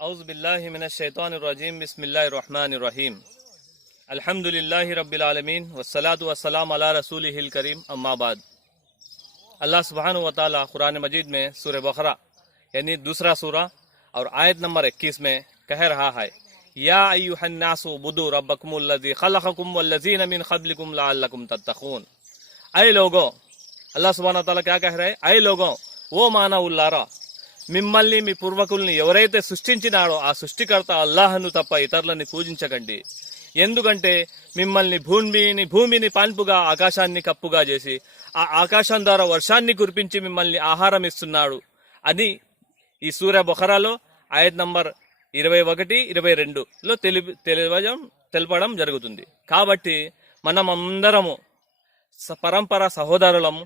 اعوذ باللہ من الشیطان الرجیم بسم اللہ الرحمن الرحیم الحمدللہ رب العالمین والصلاة والسلام علی رسولہ الکریم اما بعد۔ اللہ سبحانہ و تعالی قرآن مجید میں سورہ بقرہ یعنی دوسرا سورہ اور آیت نمبر 21 میں کہہ رہا ہے، یا ایھا الناس اعبدوا ربکم الذی خلقکم والذین من قبلکم لعلکم تتقون۔ اے لوگوں، اللہ سبحانہ و تعالی کیا کہہ رہے؟ اے لوگوں، ఓ మానవులారా, మిమ్మల్ని మీ పూర్వకుల్ని ఎవరైతే సృష్టించినాడో ఆ సృష్టికర్త అల్లాహ్ను తప్ప ఇతరులని పూజించకండి. ఎందుకంటే మిమ్మల్ని భూమిని పాన్పుగా ఆకాశాన్ని కప్పుగా చేసి ఆ ఆకాశం ద్వారా వర్షాన్ని కురిపించి మిమ్మల్ని ఆహారం ఇస్తున్నాడు అని ఈ సూర బఖరాలో ఆయత్ నంబర్ 21-22లో తెలపడం జరుగుతుంది. కాబట్టి మనం అందరము పరంపర సహోదరులము,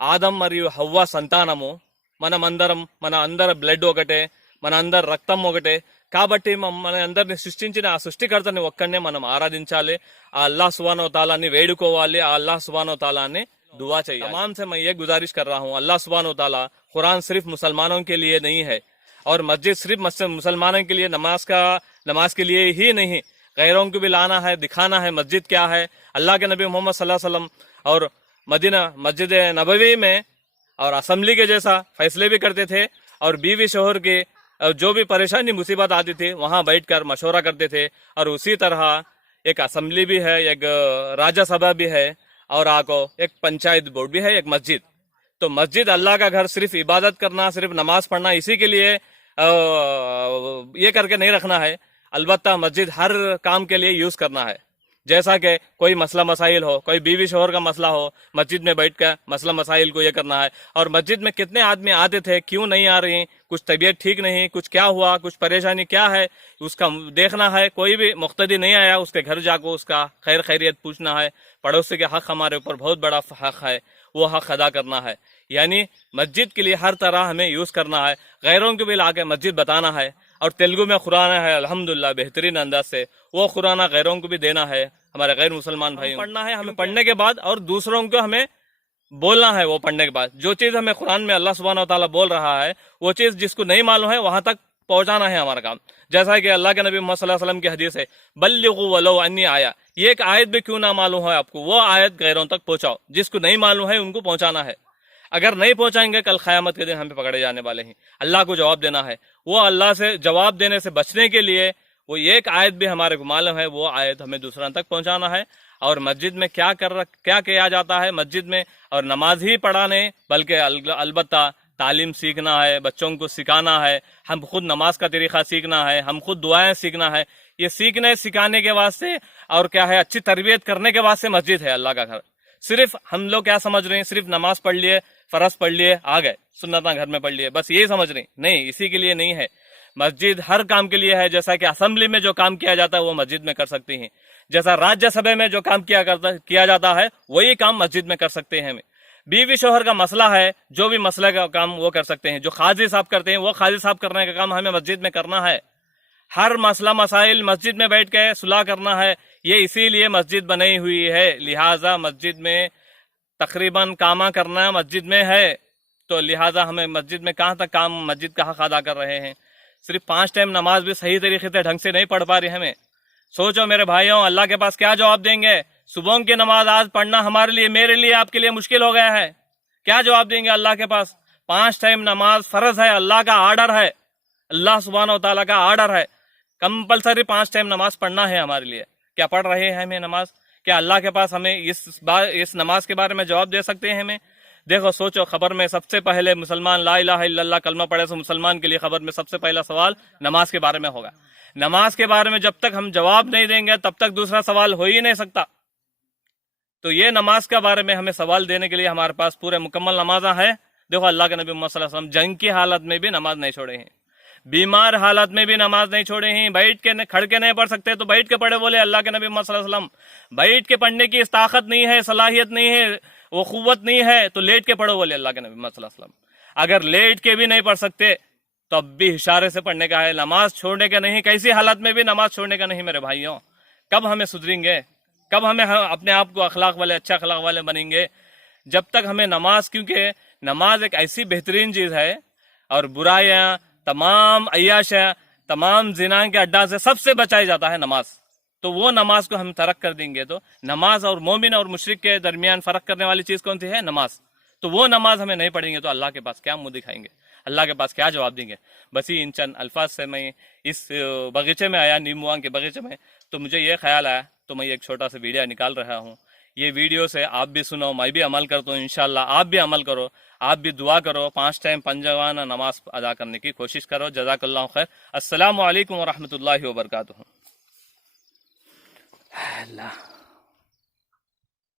ఆదం మరియు హవ్వ సంతానము. మన అందరి బ్లడ్ ఒకటే, మన అందరి రక్తం ఒకటే. కాబట్టి మన అందరిని సృష్టించిన ఆ సృష్టికర్తని ఒక్కడనే మనం ఆరాధించాలి, ఆ అల్లాహ్ సుబ్హానహు వ తఆలాని వేడుకోవాలి, ఆ అల్లాహ్ సుబ్హానహు వ తఆలాని दुआ चाहिए। तमाम से मैं ये गुजारिश कर रहा हूँ, अल्लाह सुब्हानहु व तआला कुरान सिर्फ मुसलमानों के लिए नहीं है और मस्जिद सिर्फ मुसलमानों के लिए नमाज के लिए ही नहीं, गैरों को भी लाना है, दिखाना है मस्जिद क्या है। अल्लाह के नबी मोहम्मद सल्लल्लाहु अलैहि वसल्लम और मदीना मस्जिद नबवी में और असम्बली के जैसा फैसले भी करते थे और बीवी शोहर के जो भी परेशानी मुसीबत आती थी वहाँ बैठकर मशवरा करते थे। और उसी तरह एक असम्बली भी है, एक राज्यसभा भी है और आपको एक पंचायत बोर्ड भी है, एक मस्जिद। तो मस्जिद अल्लाह का घर सिर्फ इबादत करना, सिर्फ नमाज पढ़ना इसी के लिए ये करके नहीं रखना है, अलबत्ता मस्जिद हर काम के लिए यूज करना है। जैसा कि कोई मसला मसाइल हो, कोई बीवी शोहर का मसला हो, मस्जिद में बैठ कर मसला मसाइल को ये करना है। और मस्जिद में कितने आदमी आते थे, क्यों नहीं आ रही, कुछ तबीयत ठीक नहीं, कुछ क्या हुआ, कुछ परेशानी क्या है, उसका देखना है। कोई भी मुक्तदी नहीं आया, उसके घर जाकर उसका खैर खैरियत पूछना है। पड़ोसी के हक हमारे ऊपर बहुत बड़ा हक है, वो हक अदा करना है। यानी मस्जिद के लिए हर तरह हमें यूज करना है, गैरों को भी लाके मस्जिद बताना है। और तेलुगु में कुरान है अल्हम्दुलिल्लाह बेहतरीन अंदाज से, वो कुरान गैरों को भी देना है, हमारे गैर मुसलमान भाई पढ़ना है। हमें पढ़ने के बाद और दूसरों को हमें बोलना है। वो पढ़ने के बाद जो चीज हमें कुरान में अल्लाह सुब्हानहु व तआला बोल रहा है, वो चीज जिसको नहीं मालूम है वहां तक पहुंचाना है हमारा काम। जैसा कि अल्लाह के नबी मोहम्मद सल्लल्लाहु अलैहि वसल्लम की हदीस है, बल्लिगु वलो अन्नी आया, ये एक आयत भी क्यों ना मालूम है आपको, वो आयत गैरों तक पहुंचाओ। जिसको नहीं मालूम है उनको पहुंचाना है। अगर नहीं पहुंचाएंगे कल क़यामत के दिन हम पे पकड़े जाने वाले हैं। अल्लाह को जवाब देना है। वो अल्लाह से जवाब देने से बचने के लिए वो एक आयत भी हमारे को मालूम है, वो आयत हमें दूसरा तक पहुंचाना है। और मस्जिद में क्या किया जाता है मस्जिद में, और नमाज ही पढ़ाने बल्कि अलबत्ता तालीम सीखना है, बच्चों को सिखाना है, हम खुद नमाज का तरीका सीखना है, हम खुद दुआएं सीखना है। ये सीखने सिखाने के वास्ते और क्या है, अच्छी तरबियत करने के वास्ते मस्जिद है, अल्लाह का घर। सिर्फ हम लोग क्या समझ रहे हैं, सिर्फ नमाज पढ़ लिए, फर्ज पढ़ लिए, आ गए, सुन्नता घर में पढ़ लिए, बस यही समझ रहे हैं। नहीं, इसी के लिए नहीं है। मस्जिद हर काम के लिए है। जैसा कि असेंबली में जो काम किया जाता है वो मस्जिद में कर सकते हैं, जैसा राज्यसभा में जो काम किया जाता है वही काम मस्जिद में कर सकते हैं। बीवी शोहर का मसला है, जो भी मसले का काम वो कर सकते हैं। जो काजी साहब करते हैं वो काजी साहब करने का काम हमें मस्जिद में करना है। हर मसला मसाइल मस्जिद में बैठ के सुलह करना है। ये इसीलिए मस्जिद बनाई हुई है, लिहाजा मस्जिद में तकरीबन कामा करना मस्जिद में है। तो लिहाजा हमें मस्जिद में कहाँ तक काम मस्जिद का हक अदा कर रहे हैं। सिर्फ 5 टाइम नमाज भी सही तरीके से ढंग से नहीं पढ़ पा रही हमें। सोचो मेरे भाइयों, अल्लाह के पास क्या जवाब देंगे। सुबह की नमाज आज पढ़ना हमारे लिए, मेरे लिए, आपके लिए मुश्किल हो गया है। क्या जवाब देंगे अल्लाह के पास। 5 टाइम नमाज फर्ज है, अल्लाह का आर्डर है, अल्लाह सुब्हानहु व तआला का आर्डर है। कंपलसरी 5 टाइम नमाज पढ़ना है हमारे लिए। क्या पढ़ रहे हैं हमें नमाज? क्या अल्लाह के पास हमें इस नमाज के बारे में जवाब दे सकते हैं हमें? देखो सोचो, खबर में सबसे पहले मुसलमान ला इलाहा इल्लल्लाह कलमा पढ़े तो मुसलमान के लिए खबर में सबसे पहला सवाल नमाज के बारे में होगा। नमाज के बारे में जब तक हम जवाब नहीं देंगे तब तक दूसरा सवाल हो ही नहीं सकता। तो ये नमाज के बारे में हमें सवाल देने के लिए हमारे पास पूरे मुकम्मल नमाजा है। देखो अल्लाह के नबी मोहम्मद सल्लल्लाहु अलैहि वसल्लम जंग की हालत में भी नमाज नहीं छोड़े हैं, बीमार हालत में भी नमाज नहीं छोड़े हैं। बैठ के खड़ के नहीं पढ़ सकते तो बैठ के पढ़े बोले अल्लाह के नबी मोहम्मद सल्लल्लाहु अलैहि वसल्लम। बैठ के पढ़ने की ताकत नहीं है, सलाहियत नहीं है, वो कुव्वत नहीं है तो लेट के पढ़ो बोले अल्लाह के नबी मोहम्मद सल्लल्लाहु अलैहि वसल्लम। अगर लेट के भी नहीं पढ़ सकते तो अब भी इशारे से पढ़ने का है, नमाज छोड़ने का नहीं। कैसी हालत में भी नमाज छोड़ने का नहीं मेरे भाइयों। कब हमें सुधरेंगे, कब हमें अपने आप को अखलाक वाले, अच्छे अखलाक वाले बनेंगे? जब तक हमें नमाज, क्योंकि नमाज एक ऐसी बेहतरीन चीज है और बुराइयां, तमाम अय्याशियां, تمام زنا کے اڈا سے سب سے بچائی جاتا ہے نماز. تو وہ نماز کو ہم ترک کر دیں گے تو نماز اور مومن اور مشرک کے درمیان فرق کرنے والی چیز کون سی ہے؟ نماز. تو وہ نماز ہمیں نہیں پڑھیں گے تو اللہ کے پاس کیا منہ دکھائیں گے؟ اللہ کے پاس کیا جواب دیں گے؟ بس ان چند الفاظ سے میں اس باغیچے میں آیا، نیموان کے باغیچے میں، تو مجھے یہ خیال آیا تو میں ایک چھوٹا سا ویڈیو نکال رہا ہوں. یہ ویڈیو سے آپ بھی سنو، میں بھی عمل کرتا ہوں، انشاءاللہ آپ بھی عمل کرو، آپ بھی دعا کرو، 5 ٹائم پنجوانہ نماز ادا کرنے کی کوشش کرو. جزاک اللہ خیر. السلام علیکم ورحمۃ اللہ وبرکاتہ. اللہ